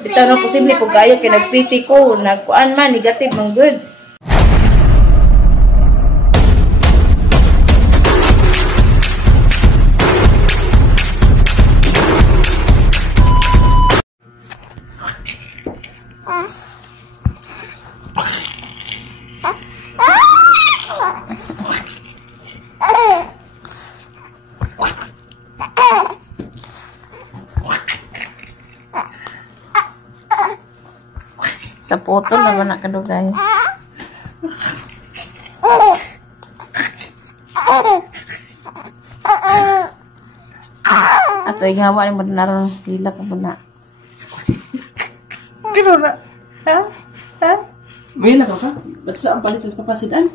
Bitaw na posible po kayo kay nagpiti ko. Nagkuan man, negative man good. Sa photo naman nakadugay. Ato igawa ni benar pila ka buna. Kano na? Ha? Ha? May nako ka? Ba't sa ang palit sa papasidan?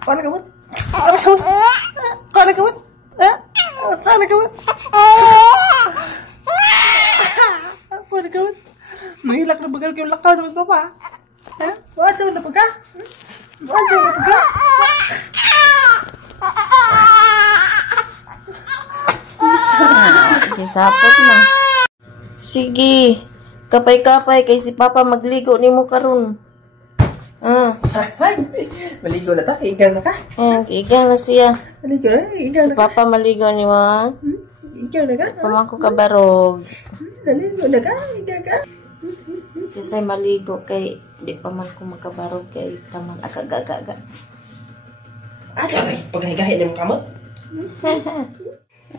Kano ka mo? Kano ka mo? Kano ka mo? Ha? Kano ka mo? Kano ka mo? Mahilak na bagal kayo lakaw naman papa. Ha? Wala sa na pagka? Wala sa na pagka? Gisapot na. Sige. Kapay-kapay kay si Papa magligo nimo karon. Maligo na ta, igang na ka. Igang na siya. Maligo na, igang Si na ka. Papa maligo ni wa. Igang na ka. Pamangko kabarog. Maligo na ka, igang ka. Si say maligo kay di pa man ko makabarog kay taman agagaga. Ay, paghigahin ng kamot.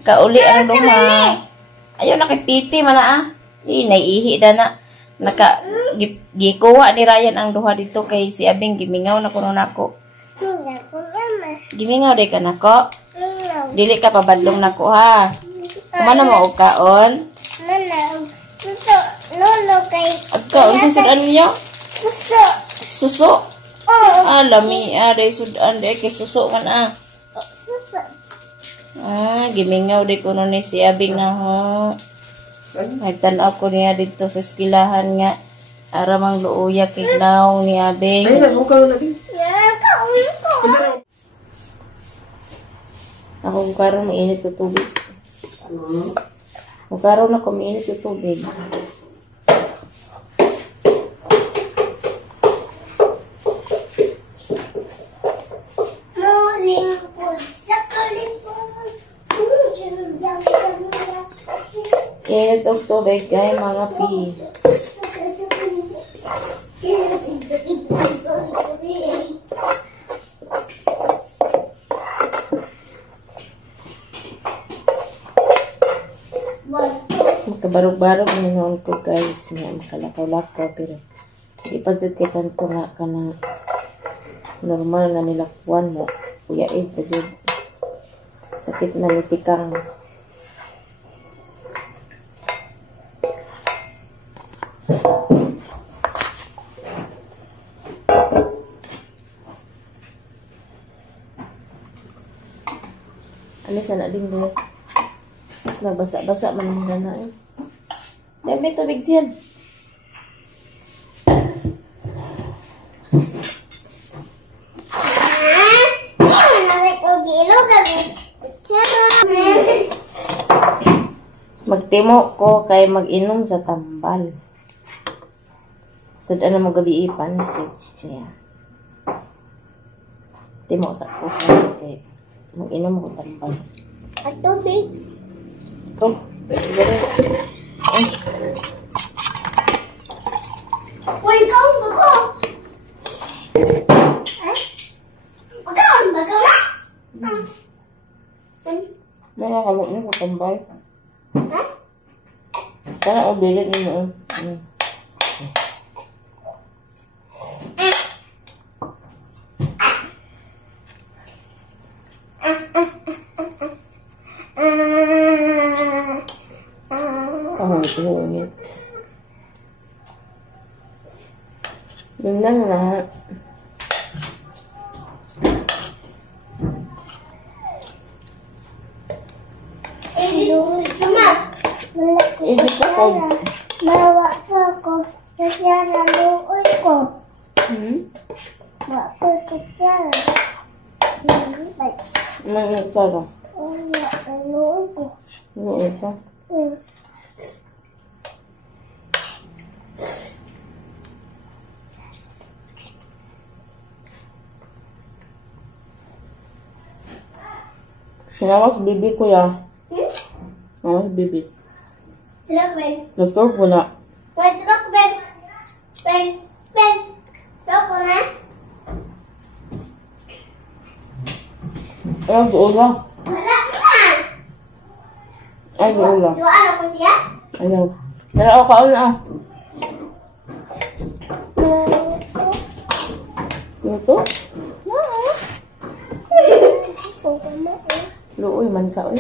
Kauli ang duha. Ayaw nakipiti man na. Naiihi na na. Gikuha ni Ryan ang duha dito kay si Abing gimingaw na kuno nako. Gimingaw day ka nako. Dili ka pabadlong nako ha. Kumana mo og kaon? Lolo kay Agka unsa sudan niyo? suso. Suso. Lami day sudan day kay suso man Suso. Gimingaw day kuno ni si Abing na ho. Nagtanaw ko niya dito sa eskilahan nga. Aramang luuya kay naong ni Abing. Ay, nakukaw na din. Nakaulo ko. Ako karon mainit ko tubig. Karon ako mainit ko tubig. Muling po sa kalimutan. Init og tubig kay mga pi. Makabarog-barog mingon ko guys nga makalakaw-lakaw pero di pa jud kay kanto nga kana normal nga nilakwan mo kuyain pa jud sakit na litikang. Alis na din dito. Mas nabasa-basa man ang hana eh. May tubig siyan. Magtimo ko kay mag-inom sa tambal. Sud ana mo gabi ipansit. Yeah. Timo sa ko kay mag-inom ko tambal. At tubig. Ito. Uy, ikaw ba ko? Pagkaon ba ka ba? May nakaluknin ko tambal. Ha? Sana o dilit nyo. Ito ulit. Yun lang na. Ibig ako. Mawa pa ako. Kasi naluoy ko. Mawa pa ko siya. May nagsara. Ano ko? Ano ito? Sinawas bibi ko ya. Sinawas bibi. Look, Ben. Doktor ko na. Wait, look, Ben. Ben. Ben. Look, na. Ayaw, doon lang. Wala na. Ay, doon lang. Doon ako siya? Ayaw. Dala ako kaon na. Ito? Luoy man ka uy.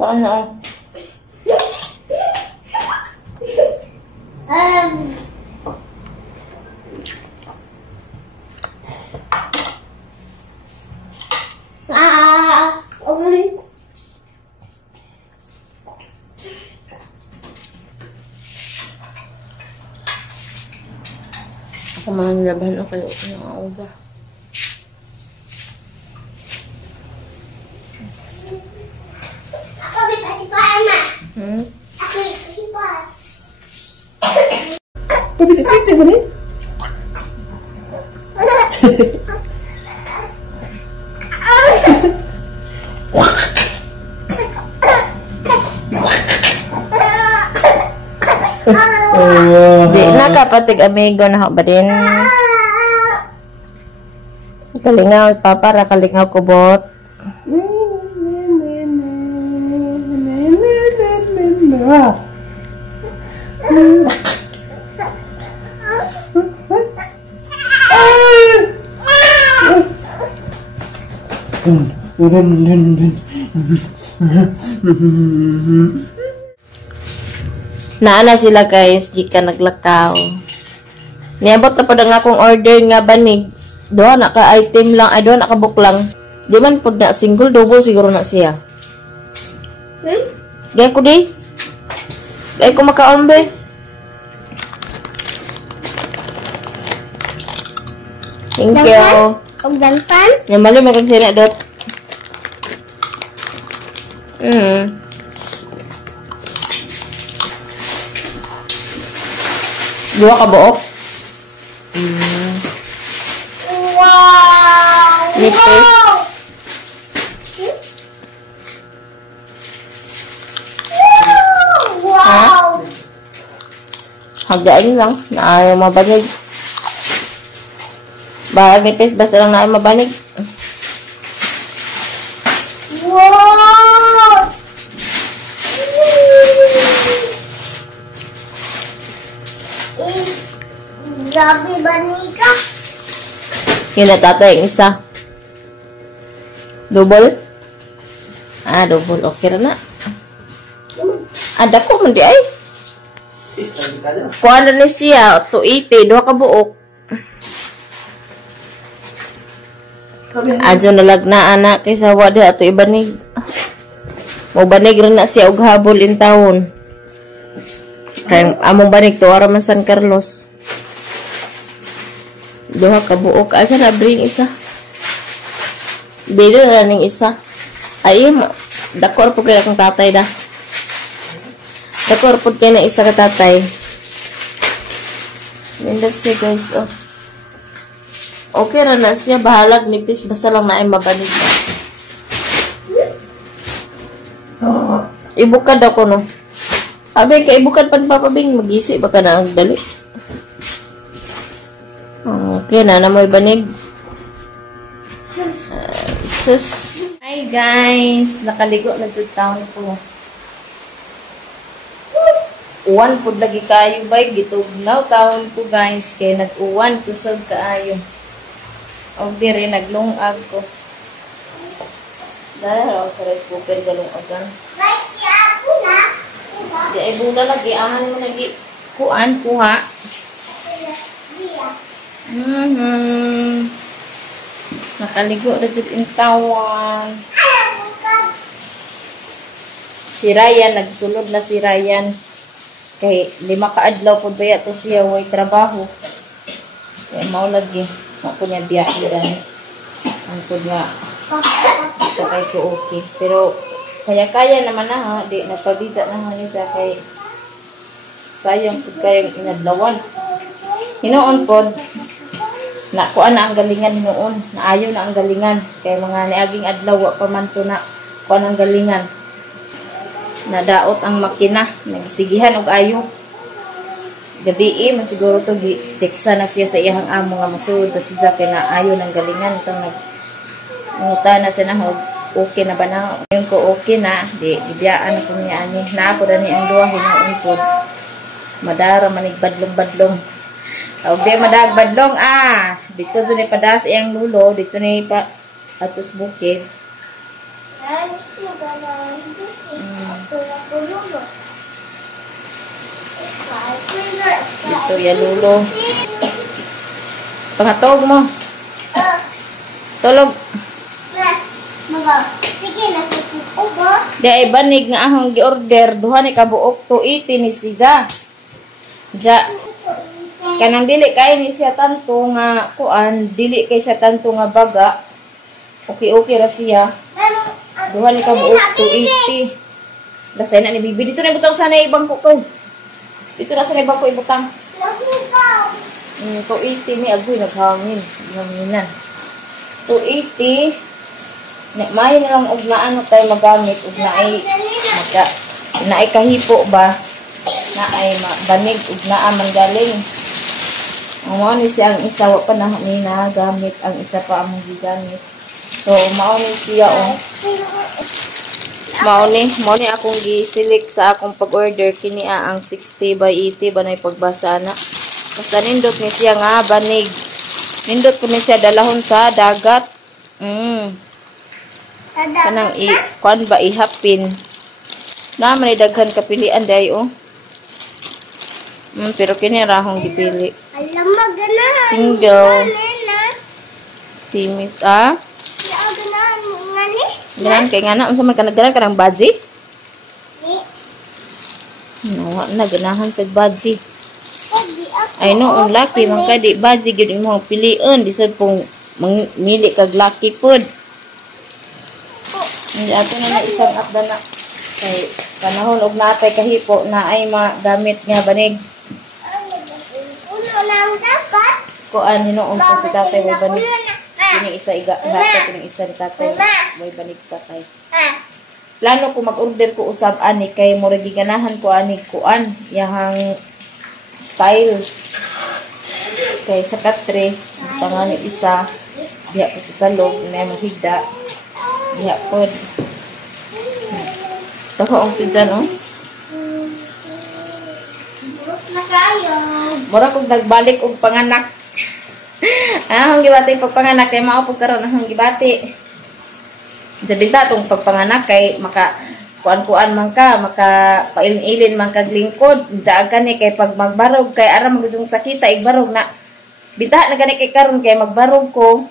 Saan na? Ako mga nilabahan o kayo ng uba. Ako di pati pa, Ama. Hmm? Ako di pati pa. Pabili-pili mo rin. Di na kapatid amigo na ba din? Kalingaw, para kalingaw kubot. Naana sila guys, di ka naglakaw. Niabot na po ang akong order nga banig. Doha na ka item lang, ay doha na ka book lang. Di man po na single, double siguro na siya. Gaya ko di. Gaya ko makaon be. Thank you. Ang danpan? Yang mali magkagsina dot. Dua ka buok? Wow! Nipis? Wow! Hanggaan lang. Naayaw mabanig. Bahag nipis, basta lang naayaw mabanig. Wow! Grabe ba nika? Yun na tatay, yung isa. Double? Ah, double. Okay na. Ada ko man di ay. Kuha na ni siya. 280. Dua ka buok. Adyo nalagna anak kaysa wadi ato ibanig. Mo banig rin na siya og habol in taon. Kaya among banig to ara man San Carlos. Duha ka buok. Asa na bring isa? Bili na ning isa. Ay, dakor po kaya kang tatay da. Dakor po kaya na isa ka tatay. And that's it guys. Oh. Okay ra na siya. Bahalag nipis. Basta lang na ay mabanig. Ibukad ako no. Abi ka ibukad pan papabing. Magisi baka na ang dali. Okay na mo ibanig. Sus. Hi guys. Nakaligo na jud taon ko. Uwan pud lagi kayo bay gitugnaw taon ko guys kay nag-uwan kusog kaayo. Og diri naglungag ko. Dahil ako sa rice cooker galungagan. Like ako na. Di ay buda lagi ahan mo lagi kuan kuha. Nakaligo na jud in tawan. Ayaw ko ka. Si Ryan, nagsulod na si Ryan. Kay 5 ka adlaw po ba to siya way trabaho. Kaya maulagi. Ako niya biyahe dahil. Ang po nga. Ito kay ko okay. Pero kaya naman na ha. Di nagpabidya na ha niya kay sayang po kayong inadlawan. Hinoon po. Nakuha na ang galingan noon. Naayo na ang galingan. Kaya mga niaging adlaw pa man to na kuha ang galingan. Nadaot ang makina. Nagsigihan og ayo. Gabi man siguro to teksa na siya sa iyang amo nga musud kasi sa kinaayo ng galingan itong nanguta na siya na okay na ba na yung ko okay na di ibiyaan ako niya ani na ako ni ang duwa hinuon po madara manig badlong og di madag badlong dito ni padas iyang lulo dito ni pa atus bukid dito ya lulo pangatog mo tulog di ay banig nga ahong gi-order duha ni kabuok 280 ni siya kanang dili kay ni siya tanto nga kuan dili kay siya tanto nga baga okay ra siya duha ni kabuok 280 lasay na ni bibi dito na butang sana ibang ko dito na sana ibang ko ibutang 280 ni agoy naghangin hanginan 280 may na lang og naano tayo magamit og naay kahipo ba naay banig og naa man galing ang mao ni siya ang isa wa pa na ni nagamit ang isa pa among gigamit so mao ni siya mao ni akong gi-select sa akong pag-order kini ang 60 by 80 banay pagbasa na basta nindot ni siya nga banig nindot ko ni siya dalahon sa dagat kanang kuan ba ihapin na man daghan kapilian day pero kini rahong dipili alam mo ganahan single simis ganahan ngani ganahan kay ngana unsa man kanang kanang badzi nawa na ganahan sa badzi I know ang lucky man ka di badzi gyud imong pilion di sad pong mili kag lucky food. Hindi ato na isang upda na kay panahon og natay kahipo na ay magamit nga banig. Uno lang dapat. Kuan hinuon ko si tatay may banig. Kini isa hatag kini isa ni tatay may banig tatay. Plano ko mag-order ko usab ani kay murag giganahan ko ani kuan yahang style. Kay sa katre tangan ni isa diha ko sa salog na mahigda. Ya, pod. Taho ang pizza, no? Mura kong nagbalik og panganak. Ang gibati pagpanganak kay mao pud karon ang gibati. Dabita tong pagpanganak kay maka kuan-kuan man ka, maka pailin-ilin man kag lingkod. Diag kani kay pag magbarog kay ara magusong sakita igbarog na. Bita na gani kay karon kay magbarog ko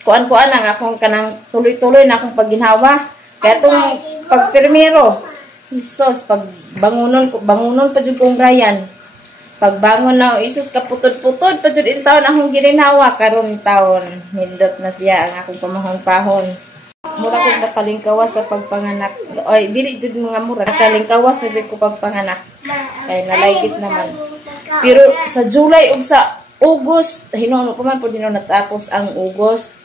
kuan-kuan ang akong kanang tuloy-tuloy na akong pagginhawa. Kaya itong pagpirmiro, isos, bangunon pa dyan kong Ryan. Pagbangon na, isos kaputod-putod pa dyan in taon akong gininhawa. Karong taon, nindot na siya ang akong pamahon-pahon. Mura kong nakalingkawas sa pagpanganak. Oy, dili dyan mga mura. Nakalingkawas na dyan ko pagpanganak. Kaya nalaigit naman. Pero sa July o sa August, hinuno ko man po din natapos ang August.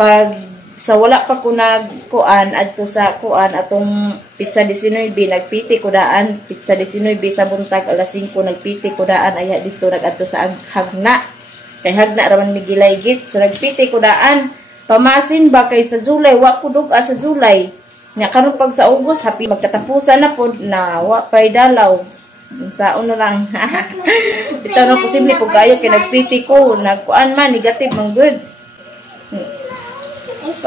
Pag sa wala pa ko nagkuan adto sa kuan atong pizza 19 nagpiti ko daan pizza 19 sa buntag alas 5 nagpiti ko daan aya dito nagadto sa hagna kay hagna raman migilaygit so nagpiti ko daan pamasin ba kay sa July wa ko duga sa July nya karon pag sa August happy magkatapusan na pod na wa pay dalaw sa uno lang ito na posible pag kayo kay nagpiti ko nagkuan man negative man good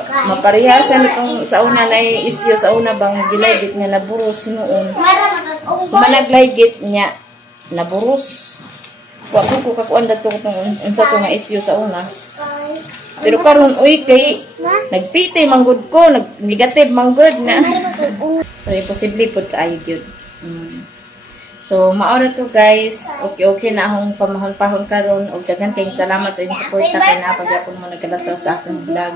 maparihasan itong sa una na isyo sa una bang gilaygit nga naburos noon managlaygit niya naburos wa ko kakuan dato itong unsa to nga isyo sa una Pero karon uy kay nagpiti manggod ko, nag-negative manggod na. So imposible pud kaayo gyud. So maora to guys. Okay na akong pamahon-pahon karon ug daghan kayong salamat sa inyong suporta kay napagapon mo nagkalataw sa akong vlog.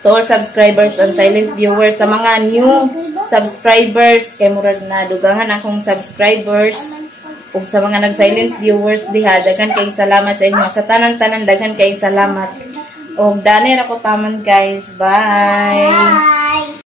To all subscribers and silent viewers, sa mga new subscribers kay murag na dugangan akong subscribers ug sa mga nag-silent viewers diha daghan kayong salamat sa inyo. Sa tanan-tanan daghan kayong salamat. Og dani ra ko taman guys. Bye.